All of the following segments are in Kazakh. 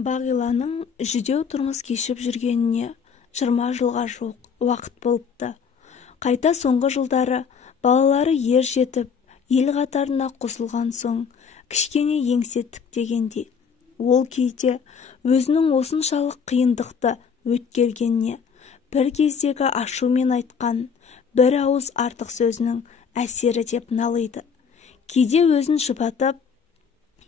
Бағиланың жүдеу тұрмыс кешіп жүргеніне 20 жылға жуық уақыт болыпты. Қайта соңғы жылдары балалары ер жетіп, ел қатарына қосылған соң, кішкене еңсе тіктегенде, ол кейде өзінің осыншалық қиындықты өткергеніне, бір кездегі ашумен айтқан бір ауыз артық сөзінің әсері деп налиды. Кейде өзін жұбатып,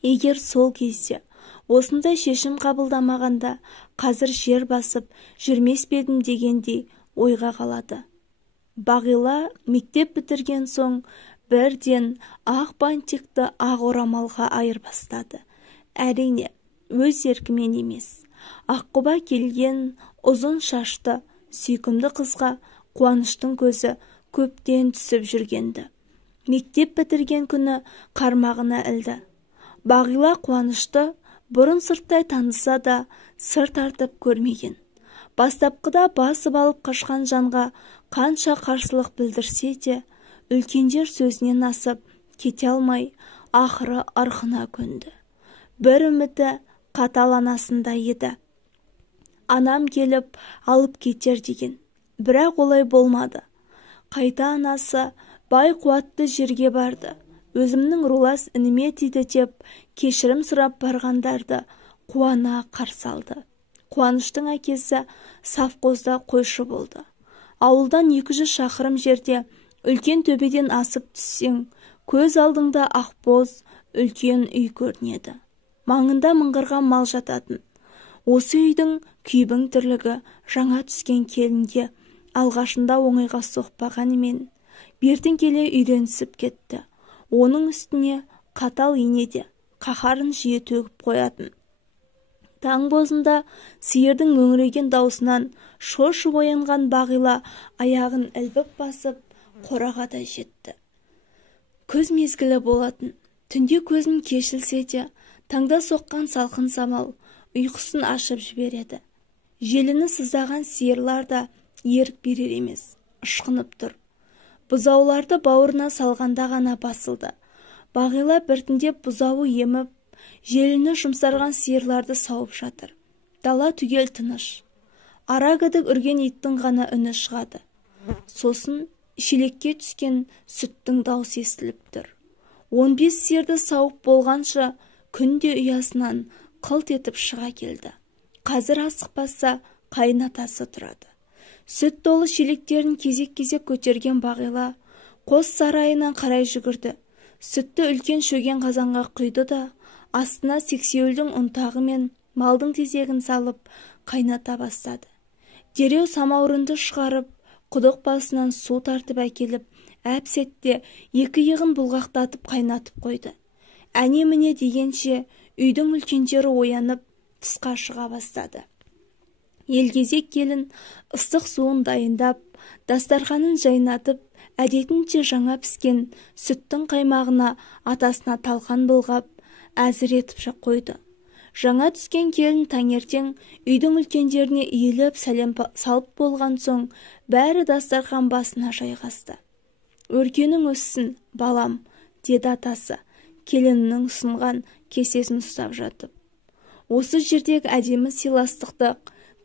егер сол кезде осындай шешім қабылдамағанда қазір жер басып жүрмес пе едім дегендей ойға қалады. Бағила мектеп бітірген соң бірден ақ бантикті ақ орамалға айырбастады. Әрине, өз еркімен емес. Аққұба келген ұзын шашты, сүйкімді қызға қуаныштың көзі көптен түсіп жүргенді. Мектеп бітірген күні қармағына ілді. Бағила қуанышты бұрын сырттай таныса да сыр тартып көрмеген. Бастапқыда басып алып қашқан жанға қанша қарсылық білдірсе де, үлкендер сөзінен асып кете алмай, ақыры ырқына көнді. Бір үміті қатал анасында еді. Анам келіп алып кетер деген. Бірақ олай болмады. Қайта анасы бай қуатты жерге барды. Өзімнің рулас ініме тиді деп кешірім сұрап барғандарды қуана қарсы алды. Қуаныштың әкесі совхозда қойшы болды. Ауылдан 200 шақырым жерде үлкен төбеден асып түссең, көз алдыңда ақбоз үлкен үй көрінеді. Маңында мыңғырған мал жататын. Осы үйдің күйбің тірлігі жаңа түскен келінге алғашында оңайға соқпағанымен, бертін келе үйренісіп кетті. Оның үстіне қатал енеде қаһарын жиі төгіп қоятын. Таң бозында сиырдың мөңіреген даусынан шошып оянған Бағила аяғын ілбіп басып қораға да жетті. Күз мезгілі болатын. Түнде көзін кешілсе де, таңда соққан салқын самал ұйқысын ашып жібереді. Желіні сыздаған сиырлар да ерік берер емес, ышқынып тұр. Бұзауларды бауырына салғанда ғана басылды. Бағила біртіндеп бұзауы еміп, желіні жұмсарған сиырларды сауып жатыр. Дала түгел тыныш. Ара гідік үрген иттің ғана үні шығады. Сосын шелекке түскен сүттің даусы естіліп тұр. 15 сиырды сауып болғанша күнде ұясынан қылт етіп шыға келді. Қазір асықпаса қайынатасы тұрады. Сүт толы шелектерін кезек-кезек көтерген Бағила қос сарайынан қарай жүгірді. Сүтті үлкен шөген қазанға құйды да, астына сексеуілдің ұнтағы мен малдың тезегін салып қайната бастады. Дереу самаурынды шығарып, құдық басынан су тартып әкеліп, әп-сәтте 2 иығын бұлғақтатып қайнатып қойды. Әне-міне дегенше үйдің үлкендері оянып, тысқа шыға бастады. Елгезек келін ыстық суын дайындап, дастарханын жайнатып, әдетінше жаңа піскен сүттің қаймағына атасына талқан былғап, әзір етіп қойды. Жаңа түскен келін таңертең үйдің үлкендеріне иіліп сәлем салып болған соң, бәрі дастархан басына жайғасты. Өркенің өссін, балам, деді атасы, келінінің ұсынған кесесін ұстап жатып. Осы жердегі әдемі сыйластықты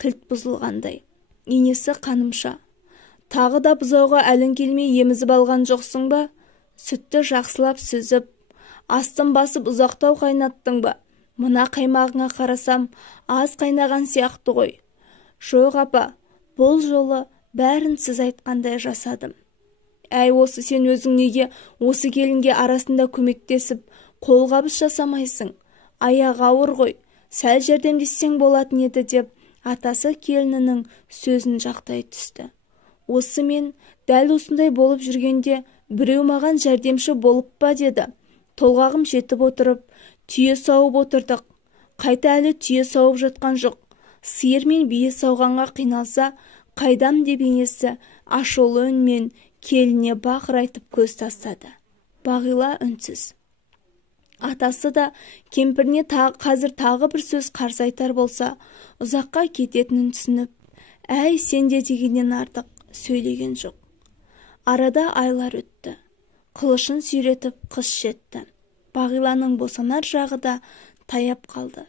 кілт бұзылғандай. Енесі қанымша, тағы да бұзауға әлің келмей емізіп алған жоқсың ба? Сүтті жақсылап сүзіп, астын басып ұзақтау қайнаттың ба? Мына қаймағыңа қарасам, аз қайнаған сияқты ғой. Жоқ апа, бұл жолы бәрін сіз айтқандай жасадым. Әй, осы сен өзің неге осы келінге арасында көмектесіп, қолғабыс жасамайсың? Аяғы ауыр ғой, сәл жәрдемдессең болатын еді деп, атасы келінінің сөзін жақтай түсті. Осы мен дәл осындай болып жүргенде біреу маған жәрдемші болып па деді. Толғағым жетіп отырып, түйе сауып отырдық. Қайта әлі түйе сауып жатқан жоқ. Сиыр мен бие сауғанға қиналса, қайдам деп енесі ашулы үнмен келіне бақырайтып көз тастады. Бағила үнсіз. Атасы да кемпіріне қазір тағы бір сөз қарсы айтар болса, ұзаққа кететінін түсініп, әй сенде дегеннен артық сөйлеген жоқ. Арада айлар өтті. Қылышын сүйретіп қыс жетті. Бағиланың босанар жағы да таяп қалды.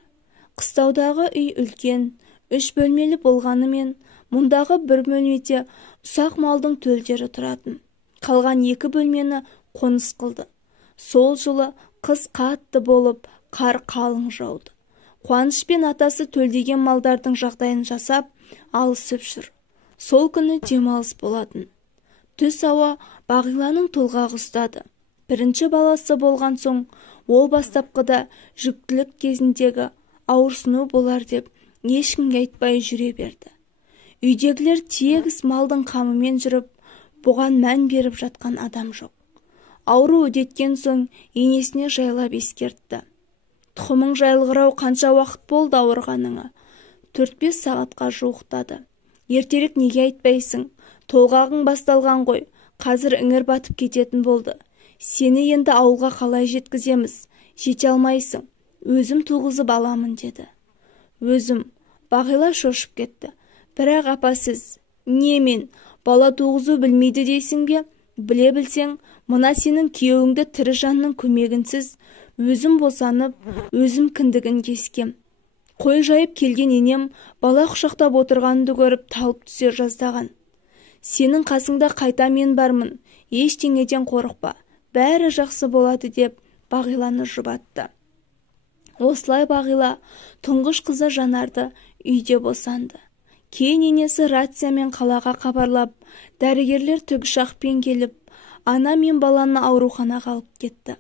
Қыстаудағы үй үлкен, 3 бөлмелі болғанымен, мұндағы бір бөлмеде ұсақ малдың төлдері тұратын. Қалған 2 бөлмені қоныс қылды. Сол жылы қыс қатты болып, қар қалың жауды. Қуанышпен атасы төлдеген малдардың жағдайын жасап, алысып жүр. Сол күні демалыс болатын. Түс ауа Бағиланың толғағы ұстады. Бірінші баласы болған соң, ол бастапқыда жүктілік кезіндегі ауырсыну болар деп ешкімге айтпай жүре берді. Үйдегілер тегіс малдың қамымен жүріп, бұған мән беріп жатқан адам жоқ. Ауру өтеткен соң енесіне жайлап ескертті. Тұқымың жайылғырау қанша уақыт болды ауырғаныңа? 4-5 сағатқа жуықтады. Ертерек неге айтпайсың? Толғағың басталған ғой, қазір іңір батып кететін болды. Сені енді ауылға қалай жеткіземіз? Жете алмайсың. Өзім туғызып аламын деді. Өзім, Бағила шошып кетті. Бірақ апа сіз, не мен, бала туғызу білмейді дейсің бе? Біле білсең, мына сенің күйеуіңді тірі жанның көмегінсіз, өзім босанып, өзім кіндігін кескем. Қой жайып келген енем бала құшақтап отырғанды көріп талып түсе жаздаған. Сенің қасыңда қайта мен бармын, ештеңеден қорықпа, бәрі жақсы болады деп Бағиланы жұбатты. Осылай Бағила тұңғыш қызы Жанарды үйде босанды. Кейін енесі рациямен қалаға хабарлап, дәрігерлер тікұшақпен келіп, ана мен баланы ауруханаға алып кетті.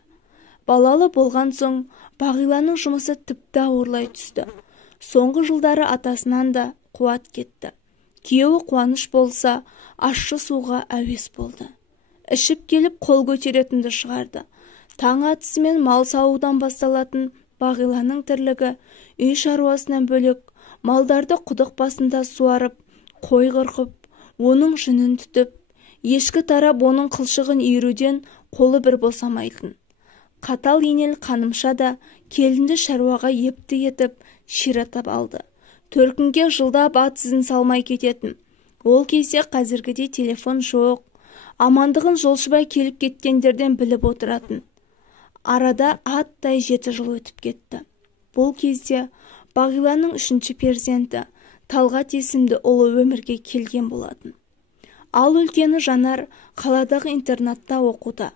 Балалы болған соң Бағиланың жұмысы тіпті ауырлай түсті. Соңғы жылдары атасынан да қуат кетті. Күйеуі Қуаныш болса, ащы суға әуес болды. Ішіп келіп қол көтеретінді шығарды. Таң атысымен мал сауудан басталатын Бағиланың тірлігі үй шаруасынан бөлек малдарды құдық басында суарып, қой қырқып, оның жүнін түтіп, ешкі тарап оның қылшығын иіруден қолы бір босамайтын. Қатал енел Қанымша да келінді шаруаға епті етіп ширатап алды. Төркінге жылдап ат ізін салмай кететін. Ол кезде қазіргідей телефон жоқ. Амандығын жолшыбай келіп кеткендерден біліп отыратын. Арада аттай 7 жыл өтіп кетті. Бұл кезде Бағиланың 3-ші перзенті Талғат есімді ұлы өмірге келген болатын. Ал үлкені Жанар қаладағы интернатта оқуда.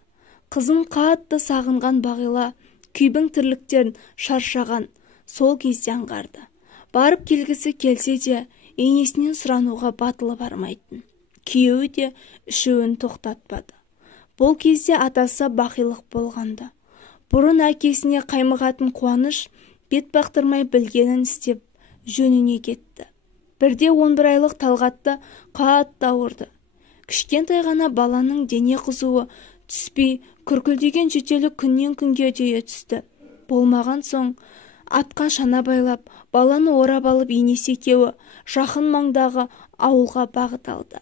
Қызын қатты сағынған Бағила күйбің тірліктерін шаршаған сол кезде аңғарды. Барып келгісі келсе де енесінен сұрануға батылы бармайтын. Күйеуі де үшеуін тоқтатпады. Бұл кезде атасы бақилық болғанды. Бұрын әкесіне қаймығатын Қуаныш бет бақтырмай білгенін істеп жөніне кетті. Бірде 11 айлық Талғатты қатты ауырды. Кішкентай ғана баланың дене қызуы түспей, күркілдеген жөтелі күннен күнге үдейе түсті. Болмаған соң, атқа шана байлап, баланы орап алып енесі екеуі жақын маңдағы ауылға бағыт алды.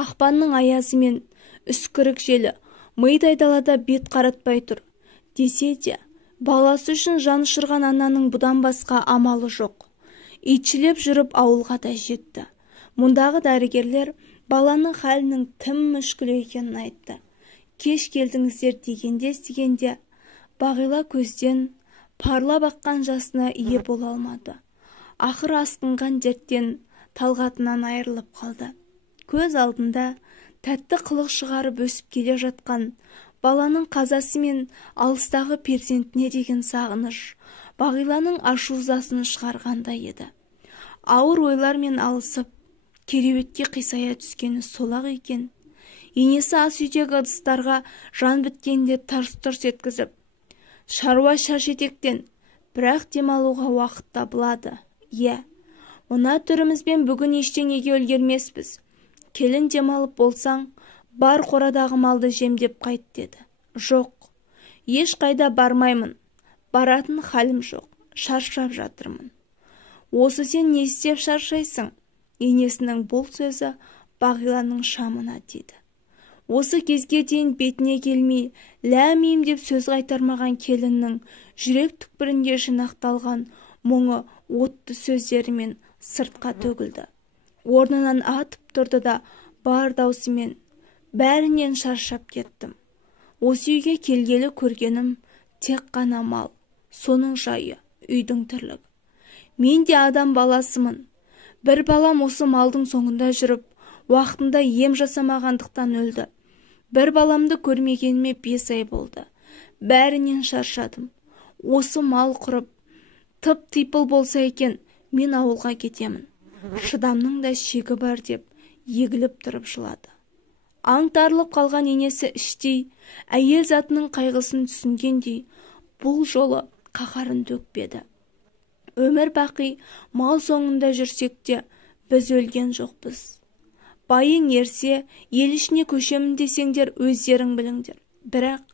Ақпанның аязымен үскірік желі мидай далада бет қаратпай тұр. Десе де, баласы үшін жан ұшырған ананың бұдан басқа амалы жоқ. Итшілеп жүріп ауылға да жетті. Мұндағы дәрігерлер баланың халінің тым мүшкіл екенін айтты. Кеш келдіңіздер дегенде естігенде Бағила көзден парлап аққан жасына ие бола алмады. Ақыр асқынған дерттен Талғатынан айырылып қалды. Көз алдында тәтті қылық шығарып өсіп келе жатқан баланың қазасы мен алыстағы перзентіне деген сағыныш Бағиланың ашу-ызасын шығарғандай еді. Ауыр ойлармен алысып, кереуетке қисая түскені солақ екен. Енесі ас үйдегі ыдыстарға жан біткенде тарс-тұрс еткізіп, шаруа шаршетектен, бірақ демалуға уақыт табылады. Мына түрімізбен бүгін ештеңеге үлгермеспіз. Келін демалып болсаң, бар қорадағы малды жемдеп қайт деді. Жоқ, еш қайда бармаймын. Баратын халім жоқ, шаршап жатырмын. Осы сен не істеп шаршайсың? Енесінің бұл сөзі Бағиланың шамына тиді. Осы кезге дейін бетіне келмей, ләмейім деп сөз қайтармаған келіннің жүрек түкпірінде жинақталған мұңы отты сөздерімен сыртқа төгілді. Орнынан атып тұрды да бар даусымен, бәрінен шаршап кеттім. Осы үйге келгелі көргенім тек қана мал, соның жайы, үйдің тірлігі. Мен де адам баласымын. Бір балам осы малдың соңында жүріп, уақытында ем жасамағандықтан өлді. Бір баламды көрмегеніме 5 ай болды. Бәрінен шаршадым. Осы мал құрып, тып-типыл болса екен, мен ауылға кетемін. Шыдамның да шегі бар деп, егіліп тұрып жылады. Аңтарылып қалған енесі іштей, әйел затының қайғысын түсінгендей, бұл жолы қаһарын төкпеді. Өмір бақи мал соңында жүрсек те, біз өлген жоқпыз. Байың ерсе, ел ішіне көшемін десеңдер, өздерің біліңдер. Бірақ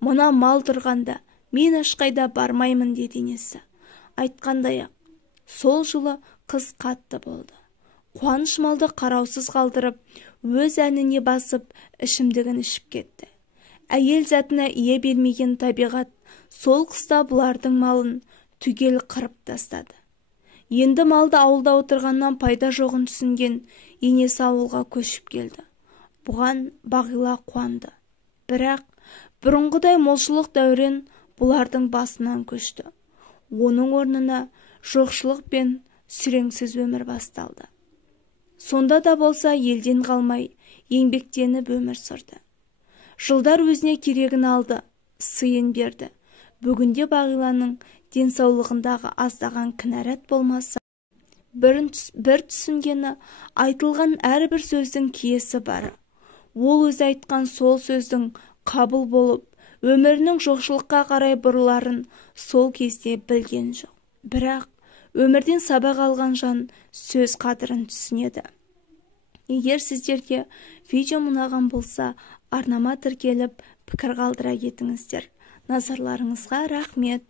мына мал тұрғанда, мен ешқайда бармаймын деді енесі. Айтқандай-ақ, сол жылы қыс қатты болды. Қуаныш малды қараусыз қалдырып, өз әніне басып, ішімдігін ішіп кетті. Әйел затына ие бермеген табиғат сол қыста бұлардың малын түгел қырып тастады. Енді малды ауылда отырғаннан пайда жоғын түсінген енесі ауылға көшіп келді. Бұған Бағила қуанды. Бірақ бұрынғыдай молшылық дәурен бұлардың басынан көшті. Оның орнына жоқшылық пен сүреңсіз өмір басталды. Сонда да болса елден қалмай, еңбектеніп өмір сүрді. Жылдар өзіне керегін алды, сыйын берді. Бүгінде Бағиланың денсаулығындағы аздаған кінәрат болмаса, бір түсінгені, айтылған әрбір сөздің киесі бары. Ол өзі айтқан сол сөздің қабыл болып, өмірінің жоқшылыққа қарай бұрыларын сол кезде білген жоқ. Бірақ өмірден сабақ алған жан сөз қадірін түсінеді. Егер сіздерге видео ұнаған болса, арнама тіркеліп, пікір қалдыра кетіңіздер. Назарларыңызға рахмет.